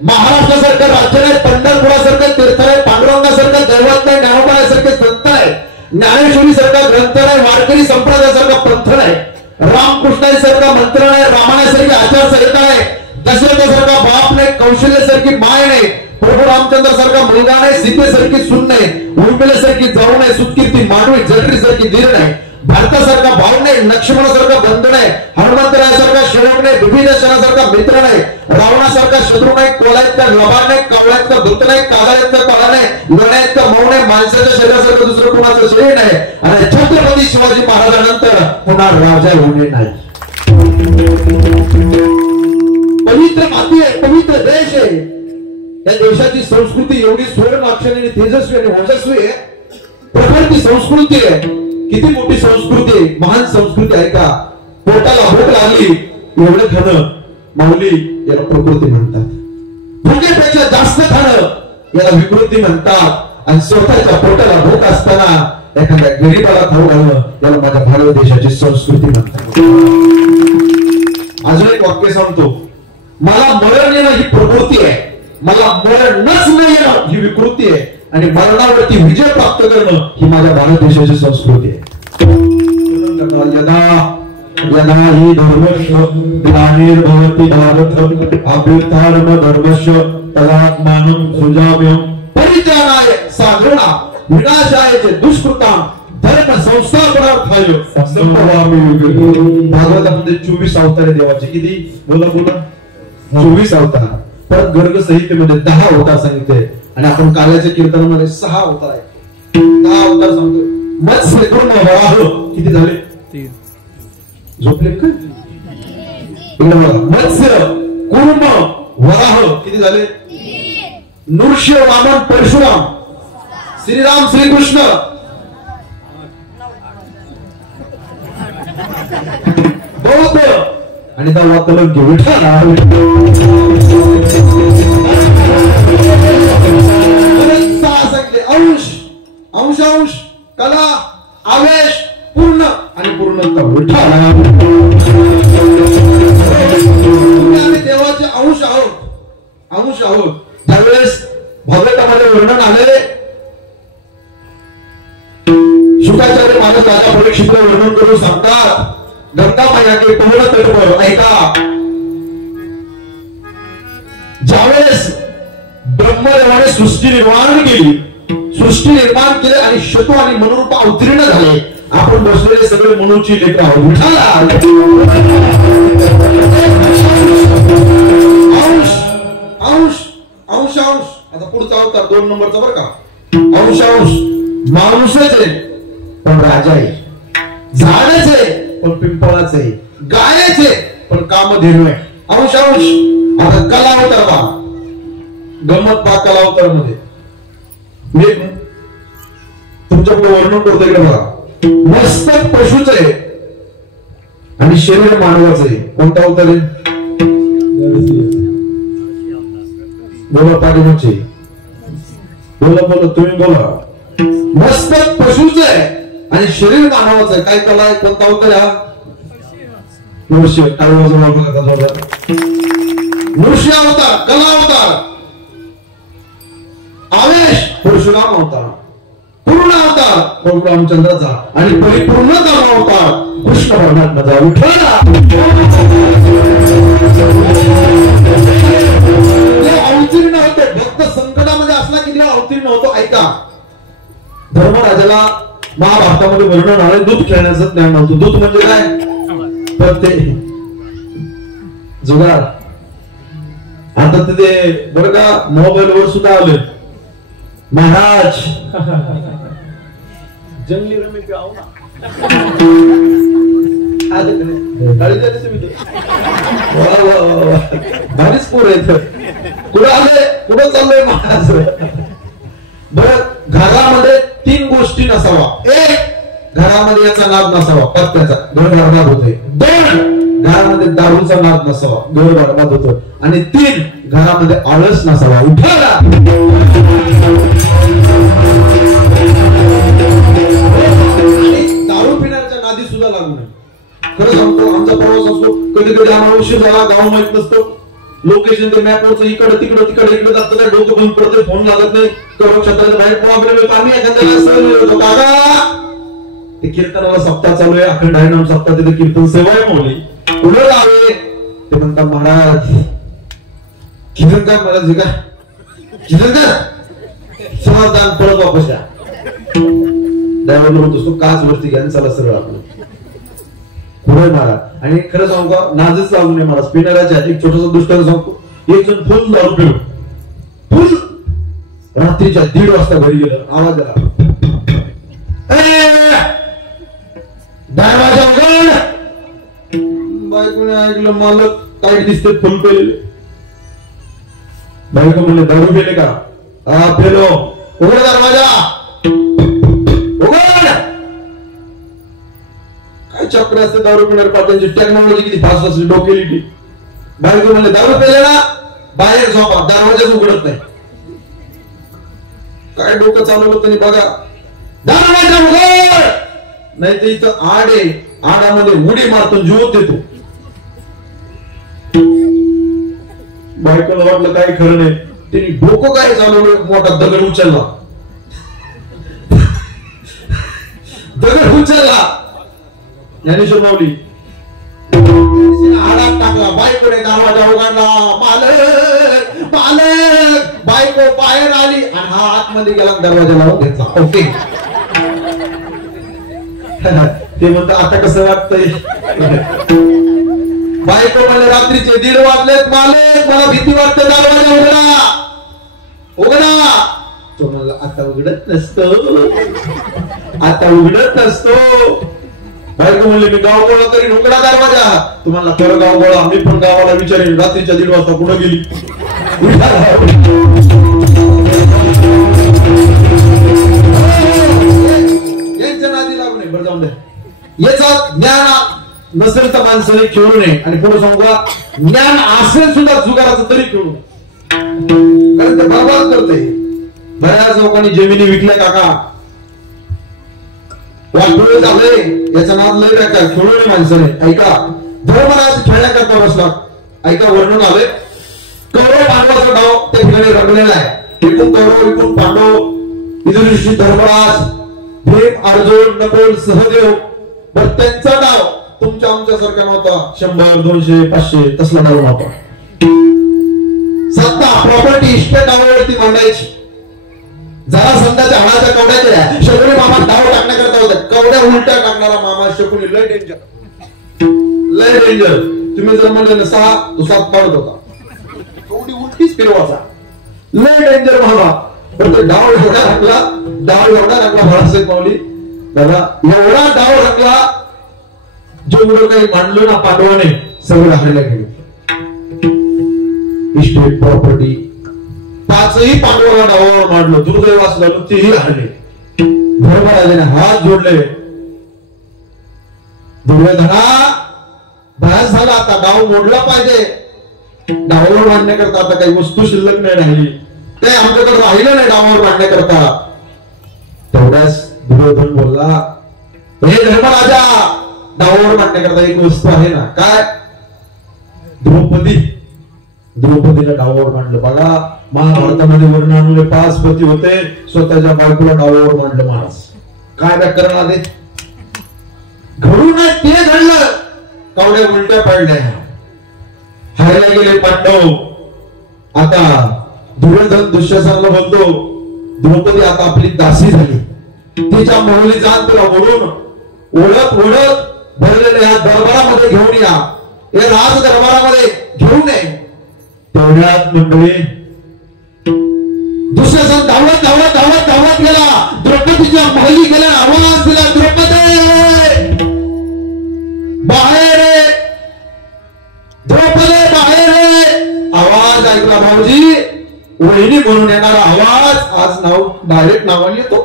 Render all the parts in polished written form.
महाराष्ट्रासारखं राज्य नाही, पंढरपुरासारखं तीर्थ नाही, पांडुरंगासारखं दैवत नाही, ज्ञानोबासारखे संत नाही, ज्ञानेश्वरी सारखा ग्रंथ नाही, वारकरी संप्रदायासारखा पंथ नाही, रामकृष्णासारखा मंत्र नाही, रामायणासारखी आचारसंहिता नाही, दशरथासारखा बाप नाही, कौशल्यासारखी माय नाही, प्रभू रामचंद्र सारखा मुलगा नाही, सीतेसारखी सून नाही, उर्मिलेसारखी जाऊ नाही, सुतकीर्ती मांडवी जठरीसारखी धीर नाही, भारतासारखा भाऊ नाही, लक्ष्मणासारखा बंधू नाही, हनुमंतरायासारखा सेवक नाही, विभीषणासारखा मित्र नाही, रावणासारखा शत्रू नाही, कोलायतका लबाड नाही, कावळ्यातका धूत नाही, कागळ्यातका काळा नाही, लोण्यातका मऊ नाही, माणसाच्या शरीरासारखं दुसरं कोणाचं शरीर नाही आणि छत्रपती शिवाजी महाराजांनंतर पुन्हा राजा होणे नाही. पवित्र माती आहे, पवित्र देश आहे. या देशाची संस्कृती एवढी स्वर्ण अक्षराने तेजस्वी आणि ओजस्वी आहे. प्रखर ती संस्कृती आहे. किती मोठी संस्कृती आहे, महान संस्कृती आहे का. पोटाला भूक लागली एवढे खाणं माऊली याला प्रकृती म्हणतात. भुकेपेक्षा जास्त खाणं याला विकृती म्हणतात. आणि स्वतःच्या पोटाला भूक असताना एखाद्या गरीबाला खाऊ घालणं याला माझ्या भारत देशाची संस्कृती म्हणतात. अजून एक वाक्य सांगतो, मला मरण येणं ही प्रकृती आहे, मला मरणच नाही येणं ही विकृती आहे आणि मरणावरती विजय प्राप्त करणं ही माझ्या भारत देशाची संस्कृती आहे. यदा हि धर्मस्य ग्लानिर्भवति भारत अभ्युत्थानं धर्मस्य तदात्मानं सृजाम्यहं परित्राणाय साधूनां विनाशाय च दुष्कृतां धर्म संस्थापनार्थाय संभवामि युगे. भागवतामध्ये 24 अवतार देवाचे. किती बोला 24 अवतार. परत गर्ग संहितेमध्ये 10 अवतार सांगितले आणि आपण काल्याच्या कीर्तनामध्ये 6 अवतार आहेत. 10 अवतार सांगतोय. मत्स्य कूर्म वराह किती झाले? 3. झोपले का? मत्स्य कूर्म वराह किती झाले? 3. नृसिंह वामन परशुराम श्रीराम श्रीकृष्ण बौद्ध आणि दवा कलंकी विठ्ठल. अंश अंश अंश कला आवेश पूर्ण आणि पूर्णता विठ्ठल. आम्ही देवाचे अंश आहोत, अंश आहोत. त्यावेळेस भागवतामध्ये वर्णन आले. शुकाचार्य महाराज राजा परीक्षित वर्णन करून सांगतात, गंगा मैया के पूर्ण तट पर ऐका, ज्यावेळेस ब्रह्मदेवाने सृष्टी निर्माण केली, सृष्टी निर्माण केली आणि शतू आणि मनुरूप अवतीर्ण झाले. आपण बसलेले सगळे मनुची लेकर आहोत. अंश अंश अंश अंश. आता पुढचा अवतार 2 नंबरचा बरं का. अंश अंश माणूसच आहे पण राजा आहे, झाडच आहे पण पिंपळाच आहे, गायच आहे पण कामधेनू आहे. अंश अंश. आता कला अवतार पहा, गंमत पहा कला अवतार मध्ये. मी तुमच्याकडे वर्णन करतो इकडे बघा. मस्तक पशुच आहे आणि शरीर मानवाचं आहे. कोणता अवतार आहे? बोला पाठीमागचे बोला बोला तुम्ही बोला. मस्तक पशुच आहे आणि शरीर मानवाचं आहे. काय कला आहे? कोणता अवतार आहे हा? नृसिंह. नृसिंह अवतार, कला अवतार, आवेश परशुराम अवतार, पूर्ण अवतार प्रभू रामचंद्राचा आणि परिपूर्णता अवतार कृष्ण परमात्म्याचा विठ्ठल. अवतीर्ण होते भक्त संकटामध्ये असला किती अवतीर्ण होतो. ऐका, धर्मराजाला महाभारतामध्ये वर्णन आले दूध खेळण्याचं ज्ञान नव्हतं. दूध म्हणजे काय? तर ते जुगार. आता ते बरं का मोबाईल वर सुद्धा आले, महाराज जंगली रमी पे आओ ना. भारीच पोर आहेत. कुठं आले, कुठं चाललंय महाराज? बरं, घरामध्ये 3 गोष्टी नसावा. 1, घरामध्ये याचा नाद नसावा, पत्त्याचा, घर बरबाद होतोय. 2, घरामध्ये दारूचा नाद नसावा, घर बरबाद होतो. आणि 3, घरामध्ये आळस नसावा. दारू पिण्याच्या नादी सुद्धा लागू नये. खरं सांगतो, आमचा प्रवास असतो, कधी कधी आम्हाला उशीर झाला, गाव माहित नसतो, लोकेशन ते मॅपवरचं इकडे तिकडे जात काय डोकं बंद पडते फोन लागत नाही करोड क्षेत्राच्या बाहेर प्रॉब्लेम आम्ही एखाद्याला सहल होतो काका ते कीर्तनाला सप्ताह चालू आहे अखंड हरिनाम सप्ताह तिथे कीर्तन सेवा आहे मौली पुढे लावे ते म्हणतात महाराज कीर्तन काय महाराज का कीर्तन काय समाजदान परत वापस या ड्रायव्हरला म्हणतोस तो काच वरती घ्या चला सरळ आपलं पुढे मारा आणि खरं सांगू का नाजच लागू नये मला स्पिनराच्या एक छोटासा दृष्टांत सांगतो एक जण फुल दारू पिलो फुल रात्रीच्या 1:30 वाजता घरी गेलं आवाज आला दरवाजा उघड बायकोने ऐकलं मालक काय दिसते फुल पेलेले बायको म्हणले दारू पेले का हा पेलो उघड दरवाजा उघड काय चक्र असते दारू पिणार पाट्यांची टेक्नॉलॉजी किती फास्ट असते डोकेलिटी बायको म्हणले दारू पेले ना बाहेर झोपा दरवाजाच उघडत नाही काय डोकं चालवलं त्यांनी बघा दरवाजा उघड नाही तर इथं आड आहे आडामध्ये उडी मारतो जीव देतो बायकोला वाटलं काही खरं नाही त्यांनी डोकं काय चालवलं मोठा दगड उचलला ज्ञानेश्वर माऊली आडात टाकला बायकोने दरवाजा उघडला मालक मालक बायको बाहेर आली आणि हा आतमध्ये गेला दरवाजा लावून घेतला ओके ते म्हणतात आता कसं वाटतंय बायको मला रात्रीचे 1:30 वाजलेत मालक मला भीती वाटते दरवाजा उघडा उघडा तो मला आता उघडत नसतो आता उघडत नसतो बायको म्हणले मी गाव गोळा करीन उघडा दरवाजा तुम्हाला खरं गाव गोळा मी पण गावाला विचारेन रात्रीच्या 1:30 वाजता कुठं गेली यांच्या नादी लागू नये बरं जाऊन दे याचा ज्ञान नसेल तर माणसाने खेळू नये आणि पुढे सांगू ज्ञान असेल सुद्धा जुगाराचं तरी खेळू नये कारण ते बरबाद करते बऱ्याच लोकांनी जमिनी विकल्या काका वाटोळे झाले याचा नाद लय टाका खेळू नये माणसाने ऐका धर्मराज खेळण्याकरता बसला ऐका वर्णन आले कौरव पांडवाचा डाव त्या ठिकाणी रंगलेला आहे एकूण कौरव एकूण पांडव युधिष्ठिर धर्मराज भीम अर्जुन नकुल सहदेव बर त्यांचा डाव तुमच्या आमच्यासारखा नव्हता 100 200 500 तसला डाव नव्हता सत्ता प्रॉपर्टी इस्टेट डावावरती मांडायची जरा संताच्या हाडाच्या कवड्याच्या शकुनी मामा डाव टाकण्याकरता होते कवड्या उलट्या टाकणारा मामा शकुनी लय डेंजर तुम्ही जर म्हणले ना 6 तो 7 पडत होता कवडी उलटीच फिरवायचा लय डेंजर मामा पण तो डाव एवढा टाकला भरासेत माऊली दादा एवढा डाव टाकला जेवढं काही मांडलं ना पांडवाने सगळं हारल्या गेलं इस्टेट प्रॉपर्टी 5ही पांडवाला डावावर मांडलं दुर्दैव असलं तेही हारले धर्मराजाने हात जोडले दुर्योधना बस झाला आता डाव मोडला पाहिजे डावावर मांडण्याकरता आता काही वस्तू शिल्लक नाही राहिली ते आमच्याकडे राहिलं नाही डावावर मांडण्याकरता तेवढ्याच दुर्योधन बोलला हे धर्मराजा डावावर मांडण्याकरता एक वस्तू आहे ना काय द्रौपदीला डावावर मांडलं बघा महाभारतामध्ये वर्णन आणले 5 पती होते स्वतःच्या बायकोला डावावर मांडलं महाराज काय व्याकरण आले घडून नाही ते घडलं कवड्या उलट्या पडल्या हारायला गेले पांडव आता दुर्योधन दुःशासनाला बोलतो द्रौपदी आता आपली दासी झाली तिच्या मोहली जाण तुला ओढून ओढत भरलेल्या या दरबारामध्ये घेऊन या राज दरबारामध्ये घेऊन ये तेवढ्यात मंडळी दुःशासन धावत गेला द्रौपदीच्या महली गेला आवाज दिला द्रौपदी बाहेर द्रौपदी बाहेर आवाज ऐकला भाऊजी वहिनी म्हणून येणारा आवाज आज डायरेक्ट नावाने येतो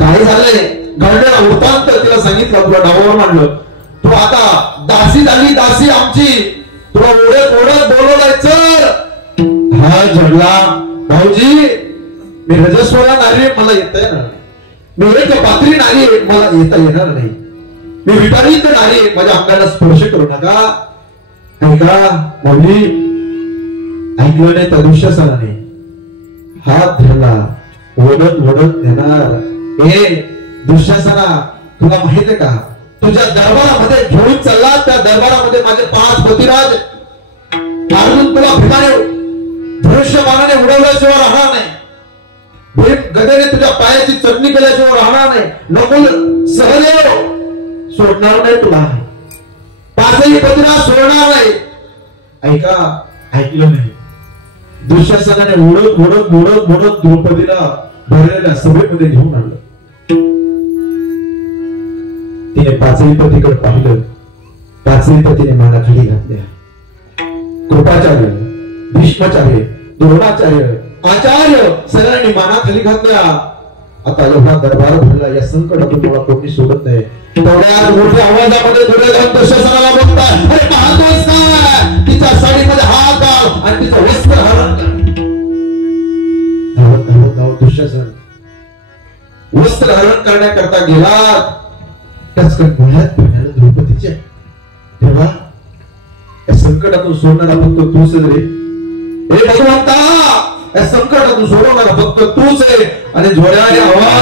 काय झालंय घडलेला वृत्तांत तिला सांगितलं तुला डावावर मांडलं तू आता दासी झाली दासी आमची तुला ओढत बोलवलाय चल हा झडला भाऊजी मी रजस्वला नारी मला येता येणार मी एक पात्री नारी मला येता येणार नाही मी विटाळीत नारी माझ्या अंगाला स्पर्श करू नका ऐका भाऊजी ऐकलं नाही तर दुःशासनाने हात धरला, ओढत ओढत नेणार. ए दुःशासना, तुला माहित आहे का, तुझ्या दरबारामध्ये घेऊन चालला, त्या दरबारामध्ये माझे 5 पतिराज मारून तुला भिमाने धनुष्यबाणाने उडवल्याशिवाय राहणार नाही. गदेने तुझ्या पायाची चटणी केल्याशिवाय राहणार नाही. नकुल सहदेव सोडणार नाही तुला. 5ही पतिराज सोडणार नाही. ऐका, ऐकलं नाही. दुःशासनाने ओढत ओढत ओढत ओढत द्रौपदीला भरलेल्या सभेमध्ये घेऊन आणलं. तिने 5ही पतीकडे पाहिलं. 5ही पतीने मानाखाली घातल्या. कृपाचार्य, भीष्माचार्य, द्रोणाचार्य, आचार्य सगळ्यांनी मानाखाली घातल्या. आता एवढा दरबार भरला, या संकटातून मला कोणी सोडत नाही. तेवढ्या मोठ्या आवाजामध्ये दुर्योधन दुःशासनाला बोलतात, अरे पाहतोस का, तिच्या साडीमध्ये हात घाल आणि तिचं वस्त्र हरण कर. धावत धावत धावत दुःशासन वस्त्र हरण करण्याकरता गेला. टचकन डोळ्यात पाण्याला द्रौपदीच्या. तेव्हा या संकटातून सोडणारा फक्त तूच रे. हे भगवंता, या संकटातून सोडवणारा फक्त तूच आहे. आणि जोड्याने आवाज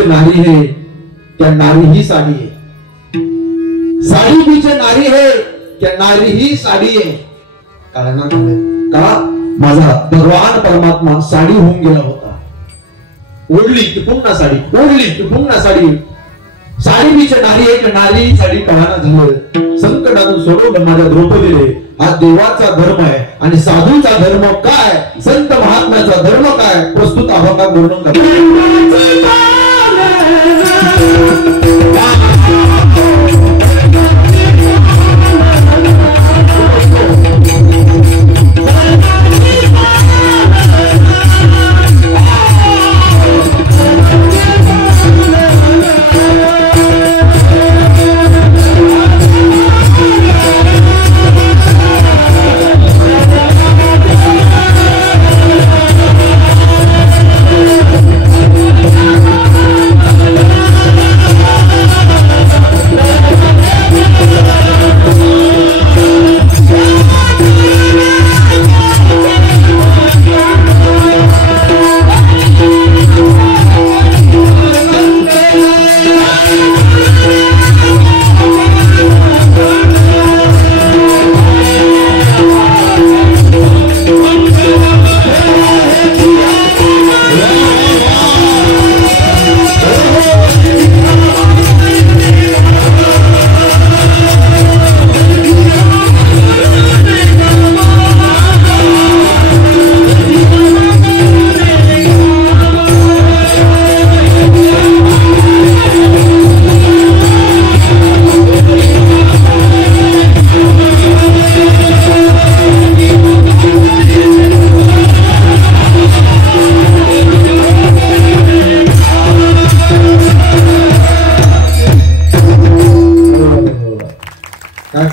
नारी है क्या नारी ही साड़ी है. साड़ी पीछे नारी है क्या नारी ही साड़ी है. का माझा भगवान परमात्मा साडी होऊन गेला होता. ओढली की पुन्हा साडी, ओढली की पुन्हा साडी. साडी पीछे नारी है क्या नारी ही साडी कळाना झालं. संकटातून सोडवलं माझ्या द्रौपदीने. हा देवाचा धर्म आहे. आणि साधूचा धर्म काय, संत महात्म्याचा धर्म काय, प्रस्तुत अभंगात वर्णन करतो. काय